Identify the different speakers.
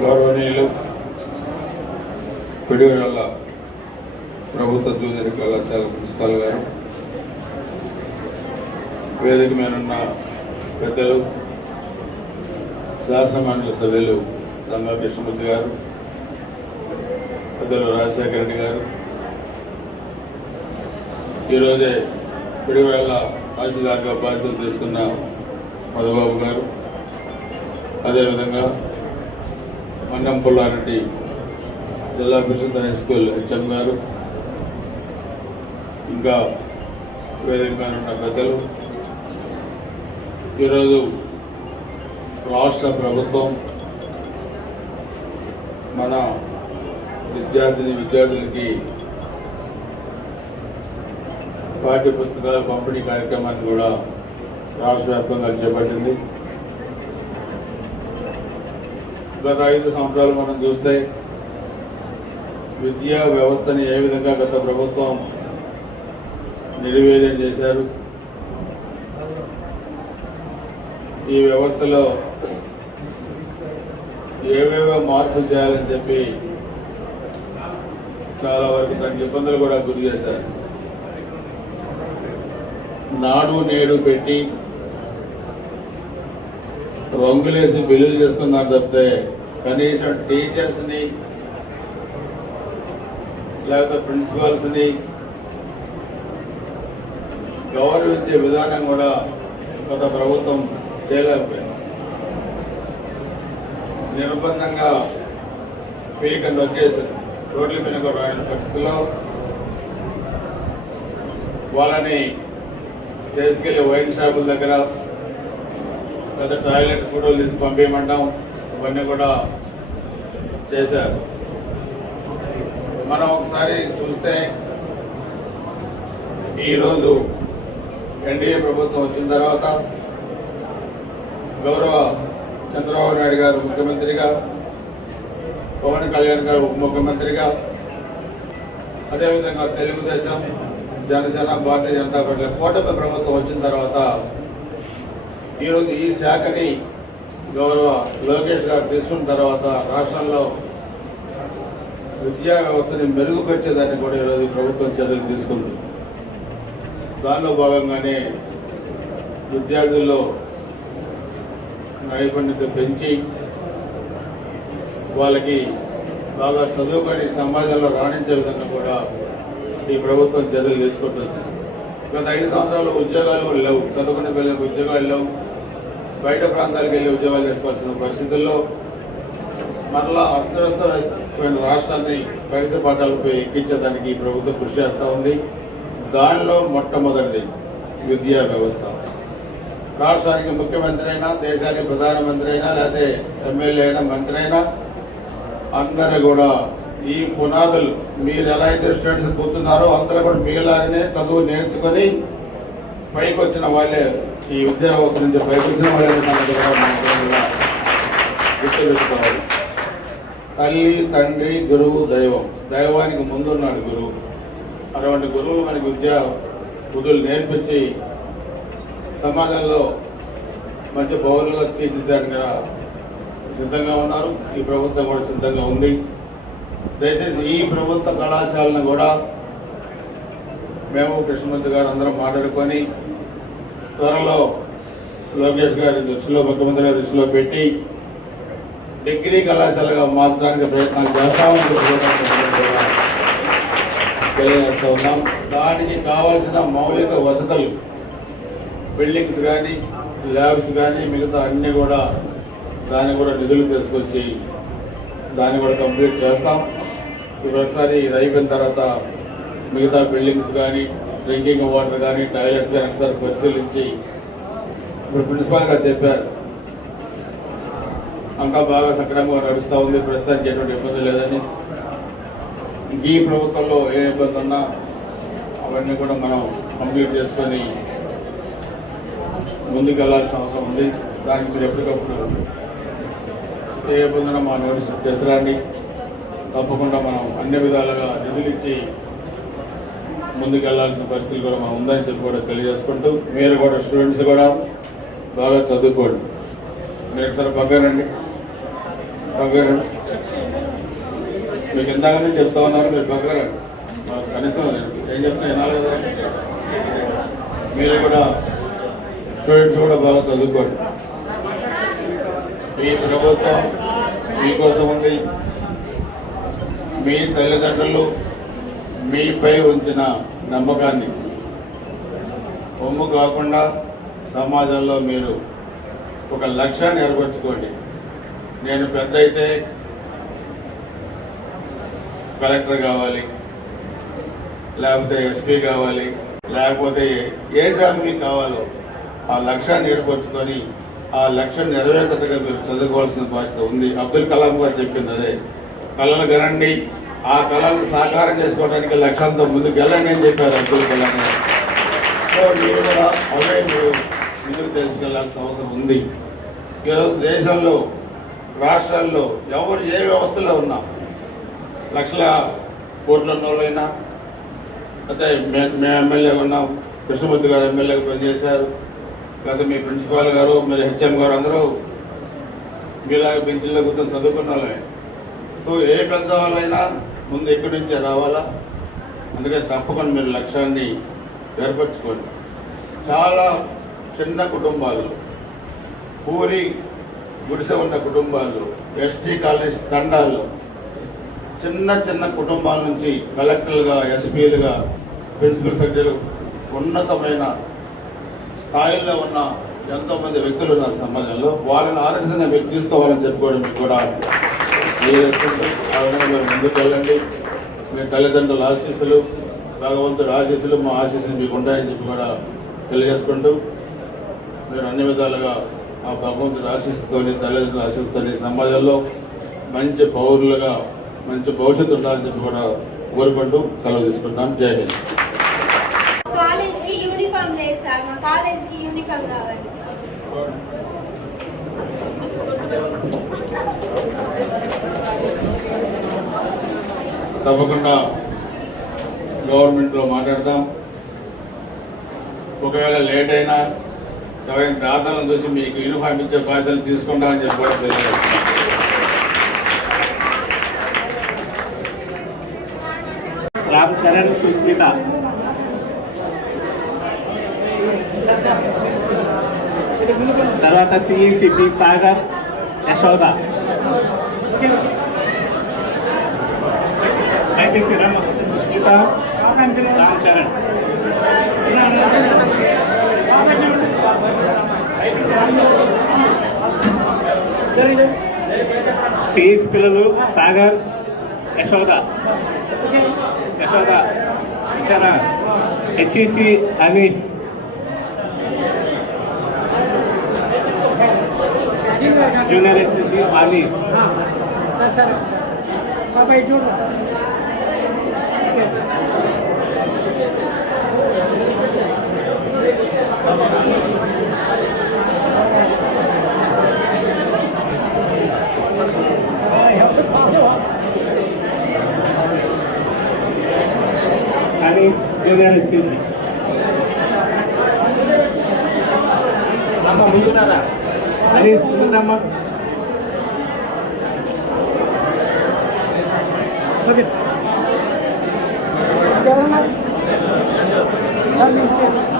Speaker 1: గౌరవనీయులు పిడిగడల్ల ప్రభుత్వ జూనియర్ కళాశాల ప్రిన్సిపాల్ గారు వేదిక మీదున్న పెద్దలు శాసనమండలి సభ్యులు రంగా కృష్ణమూర్తి గారు పెద్దలు రాజశేఖర రెడ్డి గారు. ఈరోజే పిడిగడల్ల తహసీల్దార్గా బాధ్యతలు తీసుకున్న మధుబాబు గారు. అదేవిధంగా మండం పుల్లారెడ్డి జిల్లా పరిషత్ హై స్కూల్ హెచ్ఎం గారు ఇంకా వేదికగా ఉన్న పెద్దలు. ఈరోజు రాష్ట్ర ప్రభుత్వం మన విద్యార్థిని విద్యార్థులకి పాఠ్య పుస్తకాల పంపిణీ కార్యక్రమాన్ని కూడా రాష్ట్ర వ్యాప్తంగా చేపట్టింది. గత ఐదు సంవత్సరాలు మనం చూస్తే విద్యా వ్యవస్థని ఏ విధంగా గత ప్రభుత్వం నిర్వీర్యం చేశారు? ఈ వ్యవస్థలో ఏవేవో మార్పు చేయాలని చెప్పి చాలా వరకు దానికి ఇబ్బందులు కూడా గురి చేశారు. నాడు నేడు పెట్టి రంగులేసి బిల్లులు చేసుకున్నారు తప్పితే కనీసం టీచర్స్ని లేకపోతే ప్రిన్సిపాల్స్ని గౌరవించే విధానం కూడా గత ప్రభుత్వం చేయలేకపోయింది. నిర్బంధంగా పీక వచ్చేసింది రోడ్ల మీద కూడా రాని పరిస్థితుల్లో వాళ్ళని తీసుకెళ్ళి వైన్ షాపుల దగ్గర లేదా టాయిలెట్ ఫోటోలు తీసి పంపించమంటాం ఇవన్నీ కూడా చేశారు. మనం ఒకసారి చూస్తే ఈరోజు ఎన్డీఏ ప్రభుత్వం వచ్చిన తర్వాత గౌరవ చంద్రబాబు నాయుడు గారు ముఖ్యమంత్రిగా పవన్ కళ్యాణ్ గారు ఉప ముఖ్యమంత్రిగా అదేవిధంగా తెలుగుదేశం జనసేన భారతీయ జనతా పార్టీ కూటమి ప్రభుత్వం వచ్చిన తర్వాత ఈరోజు ఈ శాఖని గౌరవ లోకేష్ గారు తీసుకున్న తర్వాత రాష్ట్రంలో విద్యా వ్యవస్థని మెరుగుపరిచేదాన్ని కూడా ఈరోజు ప్రభుత్వం చర్యలు తీసుకుంది. దానిలో భాగంగానే విద్యార్థుల్లో నైపుణ్యత పెంచి వాళ్ళకి బాగా చదువుకొని సమాజంలో రాణించే విధంగా కూడా ఈ ప్రభుత్వం చర్యలు తీసుకుంటుంది. గత ఐదు సంవత్సరాలు ఉద్యోగాలు కూడా లేవు. చదువుకునే పిల్లలకు ఉద్యోగాలు లేవు. బయట ప్రాంతాలకు వెళ్ళి ఉద్యోగాలు చేసుకోవాల్సిన పరిస్థితుల్లో మరలా అస్తవ్యస్తమైన రాష్ట్రాన్ని ప్రగతి పాఠాలపై ఎక్కించడానికి ఈ ప్రభుత్వం కృషి చేస్తూ ఉంది. దానిలో మొట్టమొదటిది విద్యా వ్యవస్థ. రాష్ట్రానికి ముఖ్యమంత్రి అయినా దేశానికి ప్రధానమంత్రి అయినా లేకపోతే ఎమ్మెల్యే అయినా మంత్రి అయినా అందరూ కూడా ఈ పునాదులు మీరు ఎలా అయితే స్టూడెంట్స్ కూర్చున్నారో అందరూ కూడా మీలాగనే చదువు నేర్చుకొని పైకి వచ్చిన వాళ్ళే ఈ విద్యా నుంచి పైకి వచ్చిన వాళ్ళే గుర్తుపెట్టుకోవాలి. తల్లి తండ్రి గురువు దైవం. దైవానికి ముందున్నాడు గురువు. అటువంటి గురువులు మనకి విద్యా బుద్ధులు నేర్పించి సమాజంలో మంచి పౌరులుగా తీర్చిదిద్దడానికి కూడా సిద్ధంగా ఉన్నారు. ఈ ప్రభుత్వం కూడా సిద్ధంగా ఉంది. దయచేసి ఈ ప్రభుత్వ కళాశాలను కూడా మేము కృష్ణమూర్తి గారు అందరం మాట్లాడుకొని త్వరలో లోకేష్ గారి దృష్టిలో ముఖ్యమంత్రి గారి దృష్టిలో పెట్టి డిగ్రీ కళాశాలగా మార్చడానికి ప్రయత్నాలు చేస్తామని తెలియజేస్తూ ఉన్నాం. దానికి కావాల్సిన మౌలిక వసతులు బిల్డింగ్స్ కానీ ల్యాబ్స్ కానీ మిగతా అన్నీ కూడా దాన్ని కూడా నిధులు తీసుకొచ్చి దాన్ని కూడా కంప్లీట్ చేస్తాం. ఇప్పుడు ఒకసారి ఇది అయిపోయిన తర్వాత మిగతా బిల్డింగ్స్ కానీ డ్రింకింగ్ వాటర్ కానీ టాయిలెట్స్ కానీ ఒకసారి పరిశీలించి ఇప్పుడు ప్రిన్సిపాల్ గారు చెప్పారు. అంతా బాగా సక్రమంగా నడుస్తూ ఉంది. ప్రస్తుతానికి ఎటువంటి ఇబ్బంది లేదని ఈ ప్రభుత్వంలో ఏ ఇబ్బంది ఉన్నా అవన్నీ కూడా మనం కంప్లీట్ చేసుకొని ముందుకు వెళ్ళాల్సిన అవసరం ఉంది. దానికి మీరు ఎప్పటికప్పుడు ఏ ఇబ్బంది ఉన్నా మా నోటీస్ తీసుకురండి తప్పకుండా మనం అన్ని విధాలుగా నిధులు ముందుకెళ్ళాల్సిన పరిస్థితులు కూడా మనం ఉందని చెప్పి కూడా తెలియజేసుకుంటూ మీరు కూడా స్టూడెంట్స్ కూడా బాగా చదువుకోండి. మీరు ఒకసారి పక్కనండి పక్కన మీకు ఇందాకనే చెప్తా ఉన్నారు మీరు పక్కన కనీసం ఏం చెప్తా వినాలి కదా? మీరు కూడా స్టూడెంట్స్ కూడా బాగా చదువుకోండి. మీ ప్రభుత్వం మీకోసం ఉంది. మీ తల్లిదండ్రులు మీపై ఉంచిన నమ్మకాన్ని. ఒమ్ము కాకుండా సమాజంలో మీరు ఒక లక్ష్యాన్ని ఏర్పరచుకోండి. నేను పెద్ద అయితే కలెక్టర్ కావాలి లేకపోతే ఎస్పీ కావాలి లేకపోతే ఏ జాబ్ మీకు కావాలో ఆ లక్ష్యాన్ని ఏర్పరచుకొని ఆ లక్ష్యం నెరవేర్చేట్టుగా మీరు చదువుకోవాల్సిన బాధ్యత ఉంది. అబ్దుల్ కలాం గారు చెప్పింది అదే. కళలు కనండి ఆ కళలను సాకారం చేసుకోవడానికి లక్ష్యంతో ముందుకు వెళ్ళండి అని చెప్పారు అబ్దుల్ కలాం సో మీరు కూడా అవే మీరు ముందుకు తెలుసుకెళ్ళాల్సిన అవసరం ఉంది. ఈరోజు దేశంలో రాష్ట్రాల్లో ఎవరు ఏ వ్యవస్థలో ఉన్నా లక్షల కోట్ల వాళ్ళైనా అయితే మే- మేము ఎమ్మెల్యే ఉన్నాం. కృష్ణమూర్తి గారు ఎమ్మెల్యేగా పనిచేశారు. లేకపోతే మీ ప్రిన్సిపాల్ గారు మీరు హెచ్ఎం గారు అందరూ మీలాగా బెంచ్లో కూర్చొని చదువుకున్న వాళ్ళే సో ఏ పెద్దవాళ్ళైనా ముందు ఎక్కడి నుంచే రావాలా? అందుకే తప్పకుండా మీరు లక్ష్యాన్ని ఏర్పరచుకోండి. చాలా చిన్న కుటుంబాలు పూరి గుడిసె ఉన్న కుటుంబాలు ఎస్టీ కాలనీ తండాలు చిన్న చిన్న కుటుంబాల నుంచి కలెక్టర్లుగా ఎస్పీలుగా ప్రిన్సిపల్ సెక్రటరీలు ఉన్నతమైన స్థాయిలో ఉన్న ఎంతోమంది వ్యక్తులు ఉన్నారు సమాజంలో. వాళ్ళని ఆదర్శంగా మీరు తీసుకోవాలని చెప్పుకోవడం మీకు కూడా తెలియజేసుకుంటూ ఆ విధంగా మీరు ముందుకు వెళ్ళండి. మీ తల్లిదండ్రుల ఆశీస్సులు భగవంతుడి ఆశీస్సులు మా ఆశీస్సులు మీకు ఉంటాయని చెప్పి కూడా తెలియజేసుకుంటూ మీరు అన్ని విధాలుగా ఆ భగవంతుడి ఆశీస్సుతోని తల్లిదండ్రుల ఆశీస్సుతోని సమాజంలో మంచి పౌరులుగా మంచి భవిష్యత్తు ఉండాలని చెప్పి కూడా కోరుకుంటూ సెలవు తీసుకుంటాం జై హింద్.
Speaker 2: కాలేజ్కి యూనిఫామ్ లేదు సార్. మా కాలేజ్కి యూనిఫామ్ కావాలి
Speaker 1: తప్పకుండా గవర్నమెంట్లో మాట్లాడదాం. ఒకవేళ లేట్ అయినా ఎవరైనా దాతలను చూసి మీకు యూనిఫామ్ ఇచ్చే బాధ్యతలు తీసుకుంటామని చెప్పి కూడా
Speaker 3: రామ్ చరణ్ సుస్మిత. తర్వాత సిఈసిపి సాగర్ యశోద. ఐపీసీ రమ ఇంకా రామ్ చరణ్ సిఈసి పిల్లలు Sagar Yashoda Yashoda ఇచ్చార HEC Anees junior HEC Anees Anees vamos, mil una la. Ahí es un drama. Gracias. Gracias.